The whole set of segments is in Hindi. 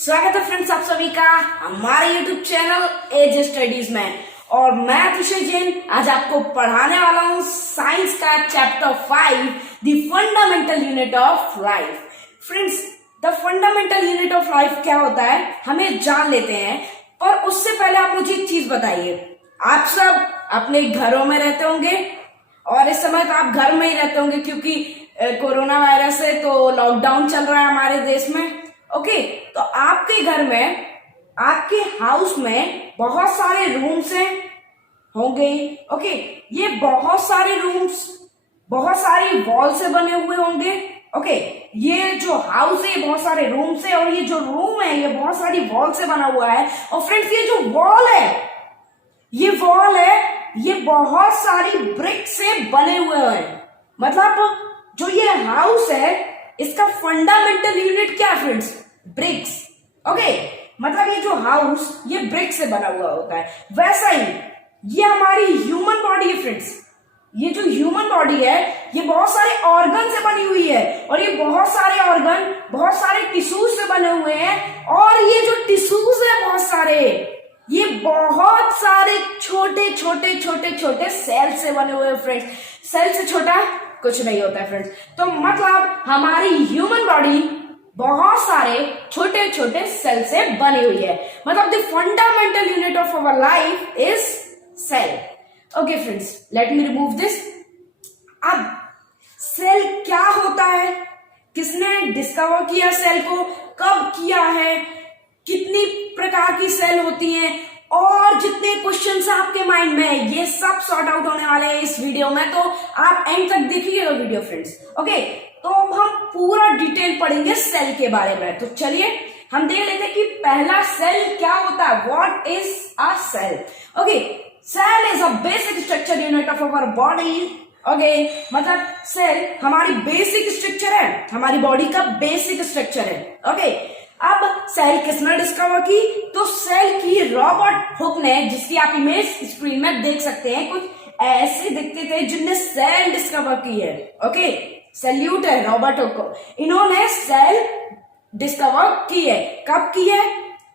स्वागत है फ्रेंड्स आप सभी का हमारे YouTube चैनल एज स्टडीज में। और मैं तुषार जैन आज आपको पढ़ाने वाला हूँ साइंस का chapter 5 the fundamental unit of life. Friends, the fundamental unit of life क्या होता है हमें जान लेते हैं, पर उससे पहले आप मुझे एक चीज बताइए। आप सब अपने घरों में रहते होंगे और इस समय तो आप घर में ही रहते होंगे क्योंकि कोरोना वायरस है, तो लॉकडाउन चल रहा है हमारे देश में। ओके, तो आपके घर में, आपके हाउस में बहुत सारे रूम्स हैं होंगे। ओके, ये बहुत सारे रूम्स बहुत सारी वॉल से बने हुए होंगे। ओके, ये जो हाउस है ये बहुत सारे रूम्स है और ये जो रूम है ये बहुत सारी वॉल से बना हुआ है। और फ्रेंड्स, ये जो वॉल है ये बहुत सारी ब्रिक से बने हुए हैं। मतलब जो ये हाउस है इसका फंडामेंटल यूनिट क्या है फ्रेंड्स? ब्रिक्स। ओके, मतलब ये जो हाउस ये ब्रिक से बना हुआ होता है। वैसा ही ये हमारी ह्यूमन बॉडी है फ्रेंड्स। ये जो ह्यूमन बॉडी है ये बहुत सारे ऑर्गन से बनी हुई है और ये बहुत सारे ऑर्गन बहुत सारे टिश्यूज से बने हुए हैं। और ये जो टिश्यूज है बहुत सारे, ये बहुत सारे छोटे छोटे छोटे छोटे सेल से बने हुए हैं फ्रेंड्स। सेल से छोटा कुछ नहीं होता है फ्रेंड्स। तो मतलब हमारी ह्यूमन बॉडी बहुत सारे छोटे छोटे सेल से बनी हुई है। मतलब the fundamental unit of our life is cell. Okay friends, let me remove this. अब सेल क्या होता है, किसने डिस्कवर किया सेल को, कब किया है, कितनी प्रकार की सेल होती हैं, और जितने क्वेश्चंस आपके माइंड में है ये सब सॉर्ट आउट होने वाले हैं इस वीडियो में। तो आप एंड तक देखिएगा वीडियो फ्रेंड्स। ओके, तो अब हम पूरा डिटेल पढ़ेंगे सेल के बारे में। तो चलिए हम देख लेते हैं कि पहला सेल क्या होता है। What is a cell? Okay, cell is a basic structure unit of our body. Okay, मतलब सेल हमारी बेसिक स्ट्रक्चर है, हमारी बॉडी का बेसिक स्ट्रक्चर है। ओके, अब सेल किसने डिस्कवर की? तो सेल की रॉबर्ट हुक ने, जिसकी आप इमेज स्क्रीन में देख सकते हैं, कुछ ऐसे दिखते थे जिनने सेल डिस्कवर की है। ओके, सैल्यूट है रॉबर्ट हुक को, इन्होंने सेल डिस्कवर की है। कब की है?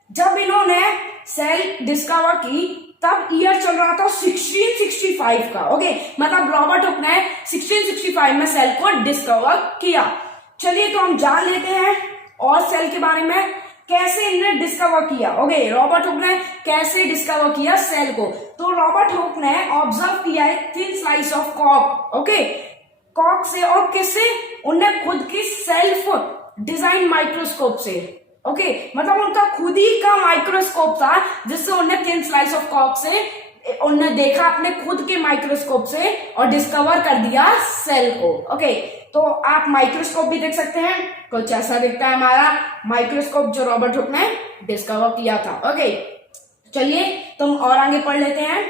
जब इन्होंने सेल डिस्कवर की तब ईयर चल रहा था 1665 का। ओके, मतलब रॉबर्ट हुक ने 1665 में सेल को डिस्कवर किया। चलिए तो हम जान लेते हैं और सेल के बारे में, कैसे इन्होंने डिस्कवर किया। ओके, रॉबर्ट हुक ने कैसे डिस्कवर किया सेल को? तो रॉबर्ट हुक ने ऑब्जर्व किया है thin slice of Kock. Okay, Kock से, और किससे? उनने खुद की सेल्फ डिजाइन माइक्रोस्कोप से। ओके, मतलब उनका खुद ही का माइक्रोस्कोप था जिससे उन्हें थिन स्लाइस ऑफ कॉक से उन्होंने देखा अपने खुद के माइक्रोस्कोप से और डिस्कवर कर दिया सेल को। ओके, तो आप माइक्रोस्कोप भी देख सकते हैं, कुछ ऐसा दिखता है हमारा माइक्रोस्कोप जो रॉबर्ट हुक ने डिस्कवर किया था। ओके, चलिए तुम और आगे पढ़ लेते हैं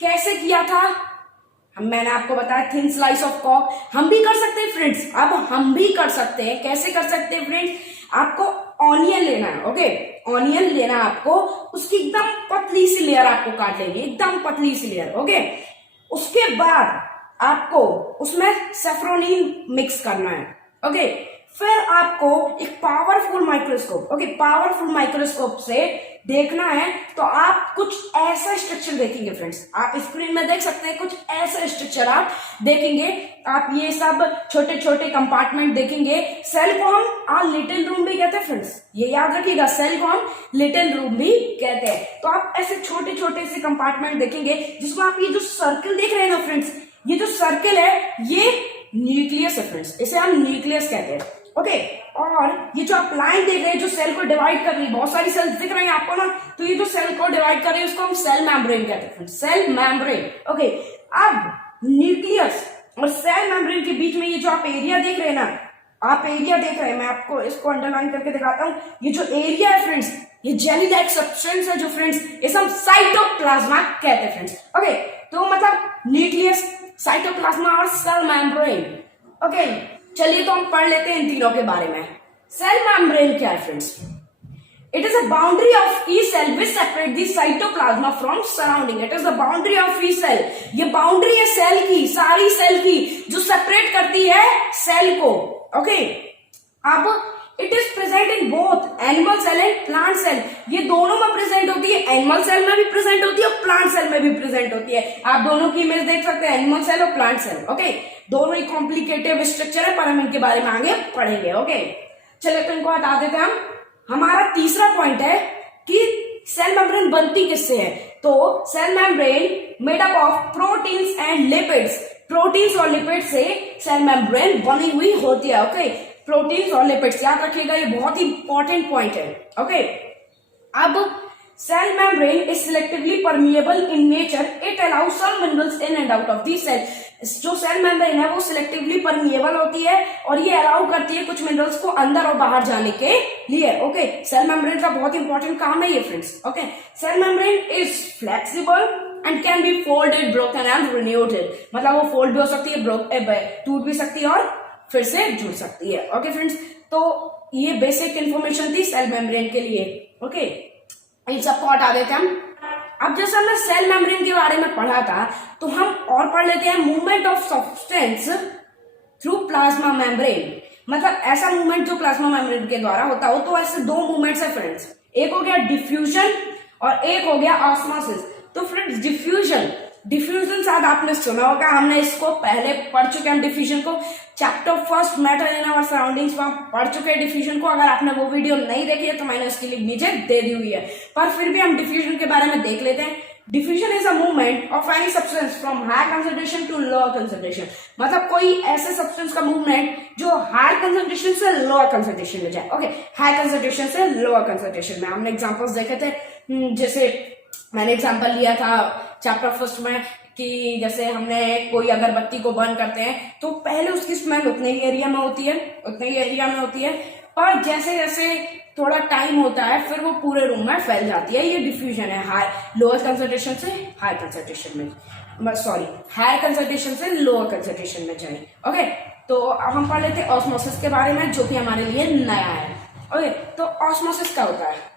कैसे किया था। मैंने आपको बताया थिन स्लाइस ऑफ कॉक। हम भी कर सकते हैं फ्रेंड्स, अब हम भी कर सकते हैं। कैसे कर सकते हैं फ्रेंड्स? आपको ऑनियन लेना है। ओके, ऑनियन लेना है आपको, उसकी एकदम पतली सी लेयर आपको काट लेनी है, एकदम पतली सी लेयर। ओके, उसके बाद आपको उसमें सेफ्रोनिन मिक्स करना है। ओके, फिर आपको एक powerful microscope, okay, powerful microscope से देखना है तो आप कुछ ऐसा स्ट्रक्चर देखेंगे फ्रेंड्स। आप स्क्रीन में देख सकते हैं, कुछ ऐसा स्ट्रक्चर आप देखेंगे। आप ये सब छोटे छोटे कंपार्टमेंट देखेंगे। सेल को हम लिटिल रूम भी कहते हैं फ्रेंड्स, ये याद रखिएगा, सेल को हम लिटिल रूम भी कहते हैं। तो आप ऐसे छोटे छोटे से कंपार्टमेंट देखेंगे जिसमें आप ये जो सर्कल देख रहे हैं ना फ्रेंड्स, ये जो सर्कल है ये न्यूक्लियस है फ्रेंड्स, इसे हम न्यूक्लियस कहते हैं। ओके, और ये जो आप लाइन देख रहे हैं जो सेल को डिवाइड कर रही है, बहुत सारी सेल्स दिख रही हैं आपको ना, तो ये जो सेल को डिवाइड कर रही है उसको हम सेल मेम्ब्रेन कहते हैं फ्रेंड्स, सेल मेम्ब्रेन। ओके, अब न्यूक्लियस और सेल मेम्ब्रेन के बीच में ये जो आप एरिया देख रहे हैं ना, आप एरिया देख रहे हैं, मैं आपको इसको अंडरलाइन करके दिखाता हूं। ये जो एरिया है फ्रेंड्स, ये जेली लाइक सब्सटेंस है जो फ्रेंड्स, इसे हम साइटोप्लाज्मा कहते हैं फ्रेंड्स। ओके, तो मतलब न्यूक्लियस, साइटोप्लाज्मा और सेल मेम्ब्रेन। ओके, चलिए तो हम पढ़ लेते हैं इन तीनों के बारे में। सेल मेम्ब्रेन क्या है friends? It is a boundary of the cell which separate the cytoplasma from surrounding. It is the boundary of the cell, ये बाउंड्री है सेल की, सारी सेल की, जो सेपरेट करती है सेल को। ओके, अब it is present in both animal cell and plant cell. ये दोनों में प्रेजेंट होती है, एनिमल सेल में भी प्रेजेंट होती है और प्लांट सेल में भी प्रेजेंट होती है। आप दोनों की इमेज देख सकते हैं, एनिमल सेल और प्लांट सेल। ओके, दोनों ही कॉम्प्लिकेटेड स्ट्रक्चर है, पर हम इनके बारे में आगे पढ़ेंगे। ओके, चलिए तो इनको हटा देते हैं हम। हमारा तीसरा पॉइंट है कि सेल मेम्ब्रेन बनती किससे है। तो cell membrane made up of proteins and lipids. Proteins और लिपिड से सेल मेम्ब्रेन बनी हुई होती है। ओके, प्रोटीन्स और लिपिड्स याद रखिएगा, ये बहुत ही इंपॉर्टेंट पॉइंट है। ओके, अब cell membrane is selectively permeable in nature, it allows some minerals in and out of the cell. जो सेल मेम्ब्रेन है वो सिलेक्टिवली परमिएबल होती है और ये अलाउ करती है कुछ मिनरल्स को अंदर और बाहर जाने के लिए। ओके, सेल मेम्ब्रेन का बहुत इंपॉर्टेंट काम है ये friends. Okay, cell membrane is flexible and can be folded, broken and renewed. मतलब वो फोल्ड भी हो सकती है, टूट भी सकती है और फिर से जुड़ सकती है। ओके फ्रेंड्स, तो ये बेसिक इंफॉर्मेशन थी सेल मेम्ब्रेन के लिए। ओके, इन सबको हटा देते हैं हम। अब जैसे हमने सेल मेम्ब्रेन के बारे में पढ़ा था, तो हम और पढ़ लेते हैं movement of substance through plasma membrane. मतलब ऐसा मूवमेंट जो प्लाज्मा मेम्ब्रेन के द्वारा होता हो। तो ऐसे दो मूवमेंट्स है फ्रेंड्स, एक हो गया डिफ्यूजन और एक हो गया ऑस्मोसिस। तो फ्रेंड्स डिफ्यूजन शायद आपने सुना होगा, हमने इसको पहले पढ़ चुके हैं। हम डिफ्यूजन को chapter first matter in our surroundings में पढ़ चुके हैं डिफ्यूजन को। अगर आपने वो वीडियो नहीं देखी है तो मैंने उसकी लिंक नीचे दे दी हुई है, पर फिर भी हम डिफ्यूजन के बारे में देख लेते हैं। Diffusion is a movement of any substance from high concentration to lower concentration. मतलब कोई ऐसे सब्सटेंस का मूवमेंट जो हाई कंसंट्रेशन से लोअर कंसंट्रेशन में जाए। ओके, हाई कंसंट्रेशन से लोअर कंसंट्रेशन में हमने एग्जांपल्स देखे थे। जैसे मैंने एग्जांपल लिया था चैप्टर फर्स्ट में कि जैसे हमने कोई अगरबत्ती को बर्न करते हैं तो पहले उसकी स्मेल उतने ही एरिया में होती है, पर जैसे जैसे थोड़ा टाइम होता है फिर वो पूरे रूम में फैल जाती है। ये डिफ्यूजन है, लोअर कंसंट्रेशन से हाई कंसंट्रेशन में, हायर कंसंट्रेशन से लोअर कंसंट्रेशन में जाए। ओके, तो अब हम पढ़ लेते हैं ऑस्मोसिस के बारे में, जो कि हमारे लिए नया है। ओके, तो ऑस्मोसिस क्या होता है?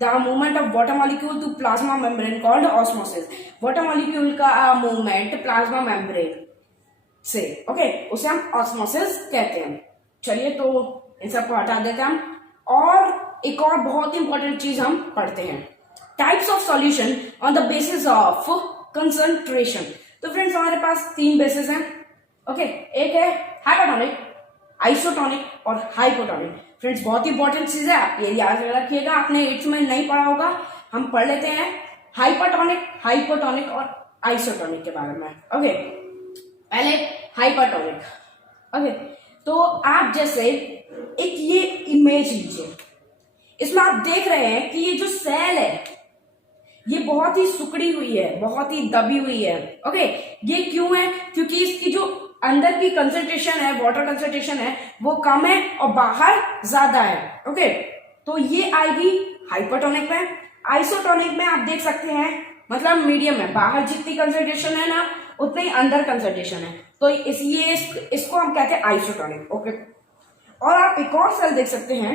The movement of water molecule to plasma membrane called osmosis. water molecule का movement plasma membrane से, ओके, उसे हम osmosis कहते हैं। चलिए तो इन सबको हटा देते हैं हम, और एक और बहुत इंपॉर्टेंट चीज हम पढ़ते हैं, types of solution on the basis of concentration. तो फ्रेंड्स हमारे पास तीन बेसिस हैं। ओके, एक है हाइपोटोनिक, आइसोटोनिक और हाइपोटोनिक। फ्रेंड्स बहुत इंपॉर्टेंट चीज है, आप ये याद रखिएगा, आपने 8th में नहीं पढ़ा होगा। हम पढ़ लेते हैं हाइपरटोनिक, हाइपोटोनिक और आइसोटोनिक के बारे में। ओके, पहले हाइपरटोनिक। ओके, तो आप जैसे एक ये इमेज लीजिए, इसमें आप देख रहे हैं कि ये जो सेल है ये बहुत ही सुकड़ी हुई है, बहुत ही दबी हुई है। ओके, ये क्यों है? क्योंकि इसकी जो अंदर की कंसंट्रेशन है, वाटर कंसंट्रेशन है, वो कम है और बाहर ज्यादा है। ओके, तो ये आएगी हाइपरटोनिक में। आइसोटोनिक में आप देख सकते हैं मतलब मीडियम है, बाहर जितनी कंसंट्रेशन है ना उतनी ही अंदर कंसंट्रेशन है, तो इसलिए इसको हम कहते हैं आइसोटोनिक। ओके, और आप एक और सेल देख सकते हैं,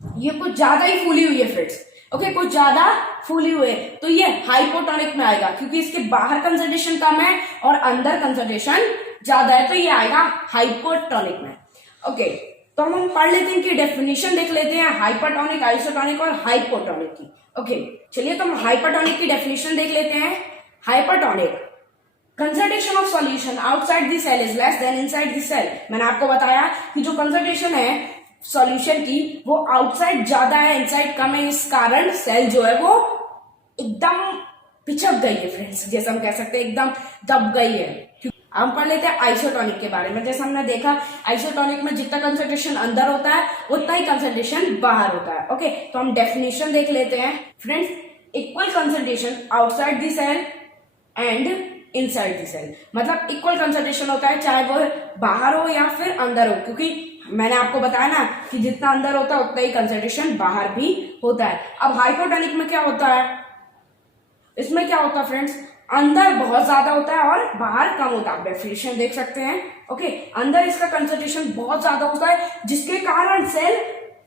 ये कुछ ज्यादा ही फूली हुई है फ्रेंड्स। ओके, कुछ ज्यादा फूली हुई है, तो ये हाइपोटोनिक में आएगा, क्योंकि इसके बाहर कंसंट्रेशन कम है और अंदर कंसंट्रेशन ज्यादा है, तो ये आएगा हाइपोटोनिक में। ओके, तो हम पढ़ लेते हैं कि डेफिनेशन देख लेते हैं हाइपरटोनिक, आइसोटोनिक और हाइपोटोनिक की। ओके, चलिए तो हम हाइपरटोनिक की डेफिनेशन देख लेते हैं। Hypertonic, concentration of solution outside the cell is less than inside the cell. मैंने आपको बताया कि जो कंसंट्रेशन है सॉल्यूशन की वो आउटसाइड ज्यादा है, इनसाइड कम है, इस कारण सेल जो है वो एकदम पिछक गई है फ्रेंड्स, जैसे हम कह सकते हैं एकदम दब गई है। हम पढ़ लेते हैं आइसोटोनिक के बारे में। जैसे हमने देखा आइसोटोनिक में जितना कंसंट्रेशन अंदर होता है उतना ही कंसंट्रेशन बाहर होता है। ओके, तो हम डेफिनेशन देख लेते हैं friends. Equal concentration outside the cell and inside the cell, मतलब इक्वल कंसंट्रेशन होता है चाहे वो बाहर हो या फिर अंदर हो, क्योंकि मैंने आपको बताया ना कि जितना अंदर होता है उतना ही कंसंट्रेशन बाहर भी होता है। अब हाइपोटोनिक में क्या होता है? इसमें क्या होता है फ्रेंड्स, अंदर बहुत ज्यादा होता है और बाहर कम होता है। आप डेफिनेशन देख सकते हैं। ओके, अंदर इसका कंसंट्रेशन बहुत ज्यादा होता है जिसके कारण सेल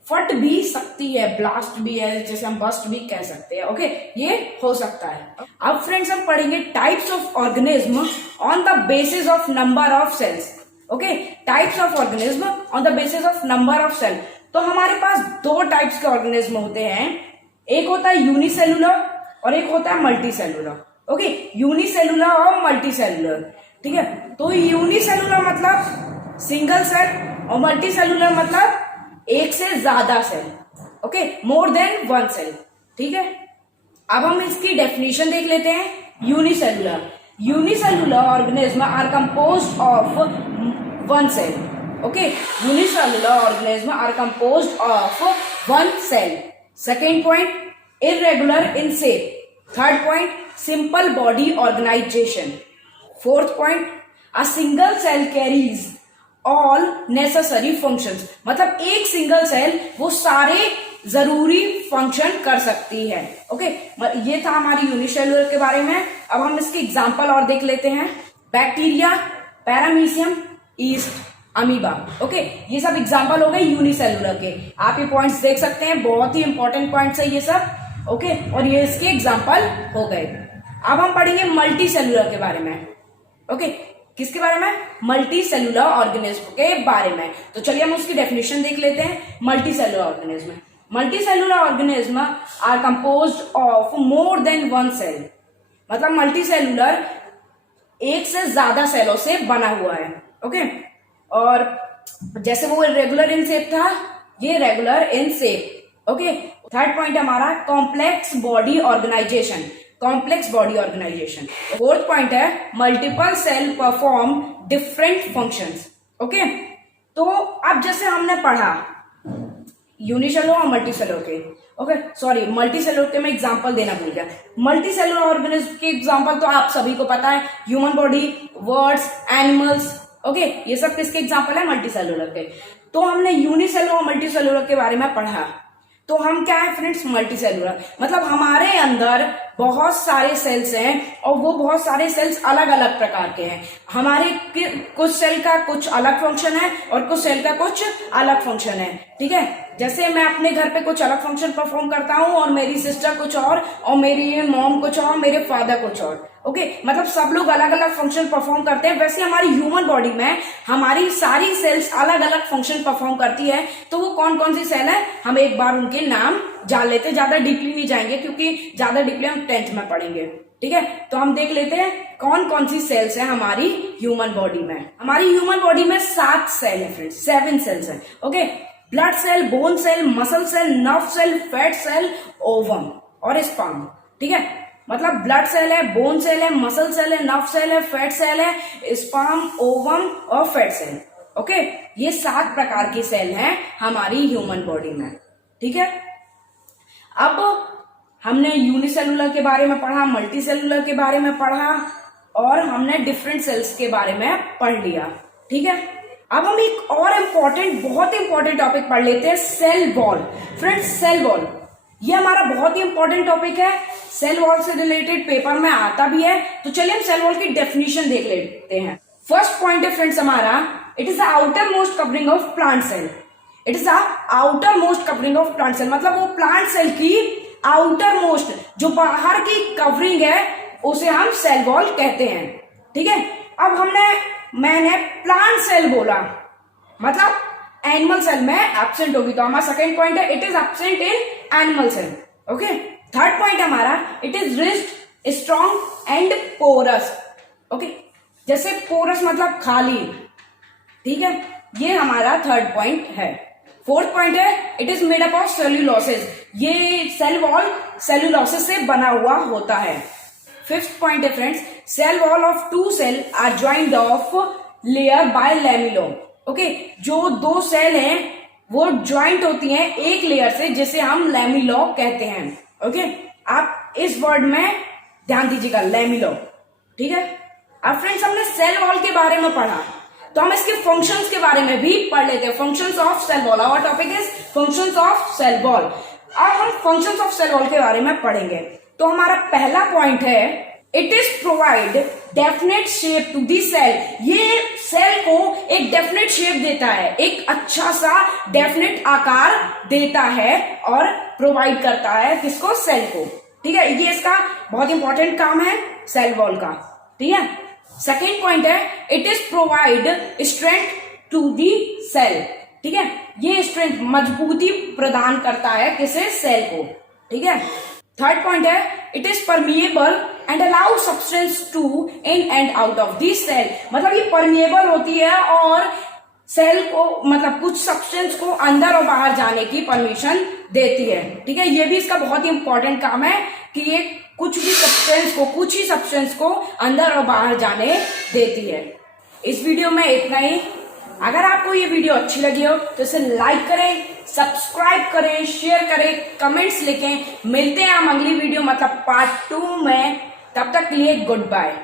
फट भी सकती है, ब्लास्ट भी है, जैसे हम बस्ट भी कह सकते हैं। ओके, ये हो सकता है। अब फ्रेंड्स हम पढ़ेंगे types of organism on the basis of number of cells. Okay, types of organism on the basis of number of cell. तो हमारे पास दो टाइप्स के ऑर्गेनिज्म होते हैं, एक होता है यूनिसेलुलर और एक होता है मल्टी सेलुलर। ओके, यूनिसेलुलर और मल्टी सेलुलर, ठीक है। तो यूनिसेलुलर मतलब सिंगल सेल और मल्टी सेलुलर मतलब एक से ज्यादा cell, okay, more than one cell, ठीक है। अब हम इसकी डेफिनेशन देख लेते हैं। Unicellular organism are composed of one cell, okay, unicellular organism are composed of one cell. Second point, irregular in shape. Third point, simple body organisation. Fourth point, a single cell carries all necessary functions, मतलब एक सिंगल सेल वो सारे जरूरी फंक्शन कर सकती है, ओके। ये था हमारी यूनिसेलुलर के बारे में। अब हम इसके एग्जांपल और देख लेते हैं। Bacteria, paramecium, east, amoeba, okay, ये सब एग्जांपल हो गए यूनिसेलुलर के। आप ये पॉइंट्स देख सकते हैं, बहुत ही इंपॉर्टेंट पॉइंट्स है ये सब, ओके, और ये इसके एग्जांपल हो गए। अब हम पढ़ेंगे मल्टी सेलुलर के बारे में, ओके, किसके बारे में? मल्टी सेलुलर ऑर्गेनिज्म के बारे में। तो चलिए हम उसकी डेफिनेशन देख लेते हैं। Multi cellular organism, multi cellular organism are composed of more than one cell, मतलब मल्टी सेलुलर एक से ज्यादा सेलों से बना हुआ है, ओके। और जैसे वो रेगुलर इन शेप था, ये regular in shape, okay. Third point हमारा complex body organisation, complex body organisation. Fourth point है multiple cell perform different functions, okay. तो अब जैसे हमने पढ़ा यूनिसेलुलर और मल्टी सेलुलर के, ओके, सॉरी मल्टी सेलुलर के मैं एग्जांपल देना भूल गया। मल्टी सेलुलर ऑर्गेनिज्म के एग्जांपल तो आप सभी को पता है, human body, birds, animals, okay, ये सब किसके एग्जांपल है? मल्टी सेलुलर के। तो हमने यूनिसेलुलर और मल्टी सेलुलर के बारे में पढ़ा। तो हम क्या है फ्रेंड्स? मल्टी सेलुलर, मतलब हमारे अंदर बहुत सारे सेल्स हैं और वो बहुत सारे सेल्स अलग अलग प्रकार के हैं। हमारे कुछ सेल का कुछ अलग फंक्शन है और कुछ सेल का कुछ अलग फंक्शन है, ठीक है। जैसे मैं अपने घर पे कुछ अलग फंक्शन परफॉर्म करता हूँ और मेरी सिस्टर कुछ और मेरी मॉम कुछ और, मेरे फादर कुछ और, ओके, मतलब सब लोग अलग अलग फंक्शन परफॉर्म करते हैं। वैसे हमारी ह्यूमन बॉडी में हमारी सारी सेल्स अलग अलग फंक्शन परफॉर्म करती है। तो वो कौन कौन सी सेल है, हम एक बार उनके नाम जान लेते हैं, ज्यादा डीपली नहीं जाएंगे क्योंकि ज्यादा डीपली हम 10th में पढ़ेंगे, ठीक है। तो हम देख लेते हैं कौन कौन सी सेल्स है हमारी ह्यूमन बॉडी में। हमारी ह्यूमन बॉडी में 7 सेल है फ्रेंड्स, 7 सेल्स है, okay. Blood cell, bone cell, muscle cell, nerve cell, fat cell, ovum और स्पर्म, ठीक है। मतलब ब्लड सेल है, बोन सेल है, मसल सेल है, नर्व सेल है, फैट सेल है, स्पर्म, ओवम और फैट सेल, ओके। ये 7 प्रकार की सेल हैं हमारी ह्यूमन बॉडी में, ठीक है। अब हमने यूनिसेलुलर के बारे में पढ़ा, मल्टी सेलुलर के बारे में पढ़ा और हमने डिफरेंट सेल्स के बारे में पढ़ लिया, ठीक है। अब हम एक और इम्पोर्टेंट, बहुत इंपॉर्टेंट टॉपिक पढ़ लेते हैं, cell wall. Friends, cell wall ये हमारा बहुत ही इंपॉर्टेंट टॉपिक है, सेल वॉल से रिलेटेड पेपर में आता भी है। तो चलिए हम सेल वॉल की डेफिनेशन देख लेते हैं। फर्स्ट पॉइंट है फ्रेंड्स हमारा, it is the outer most covering of plant cell. It is the outer most covering of plant cell, मतलब वो प्लांट सेल की आउटर मोस्ट, जो बाहर की कवरिंग है, उसे हम सेल वॉल कहते हैं, ठीक है। अब मैंने प्लांट सेल बोला, मतलब एनिमल सेल में एब्सेंट होगी, तो हमारा सेकेंड पॉइंट है it is absent in animal cell, okay. Third point हमारा it is rigid, strong and porous, okay. जैसे पोरस मतलब खाली, ठीक है, ये हमारा थर्ड पॉइंट है। फोर्थ पॉइंट है it is made up of cellulose, ये सेल वॉल सेल्यूलोसिस से बना हुआ होता है। फिफ्थ पॉइंट है friends, cell wall of 2 cell are joined of layer by lamella, okay. जो 2 सेल हैं वो ज्वाइंट होती हैं एक लेयर से, जिसे हम लैमिलो कहते हैं, ओके। आप इस वर्ड में ध्यान दीजिएगा, लैमिलो, ठीक है। अब फ्रेंड्स हमने सेल वॉल के बारे में पढ़ा, तो हम इसके फंक्शंस के बारे में भी पढ़ लेते हैं। Functions of cell wall, our topic is functions of cell wall. अब हम फंक्शंस ऑफ सेल वॉल के बारे में पढ़ेंगे। तो हमारा पहला पॉइंट है it is provide definite shape to the cell, ये सेल को एक डेफिनेट शेप देता है, एक अच्छा सा डेफिनेट आकार देता है और प्रोवाइड करता है किसको? सेल को, ठीक है। ये इसका बहुत इंपॉर्टेंट काम है सेल वॉल का, ठीक है। सेकेंड पॉइंट है it is provide strength to the cell, ठीक है, ये स्ट्रेंथ मजबूती प्रदान करता है किसे, सेल को। ठीक है, थर्ड पॉइंट है it is permeable and allow substance to in and out of this cell. मतलब ये परमिएबल होती है और सेल को मतलब कुछ सब्सटेंस को अंदर और बाहर जाने की परमिशन देती है। ठीक है, ये भी इसका बहुत ही इंपॉर्टेंट काम है कि ये कुछ ही सब्सटेंस को अंदर और बाहर जाने देती है। इस वीडियो में इतना ही। अगर आपको ये वीडियो अच्छी लगी हो तो इसे लाइक करें, सब्सक्राइब करें, शेयर करें, कमेंट्स लिखें। मिलते हैं हम अगली वीडियो मतलब पार्ट 2 में। तब तक के लिए गुड बाय।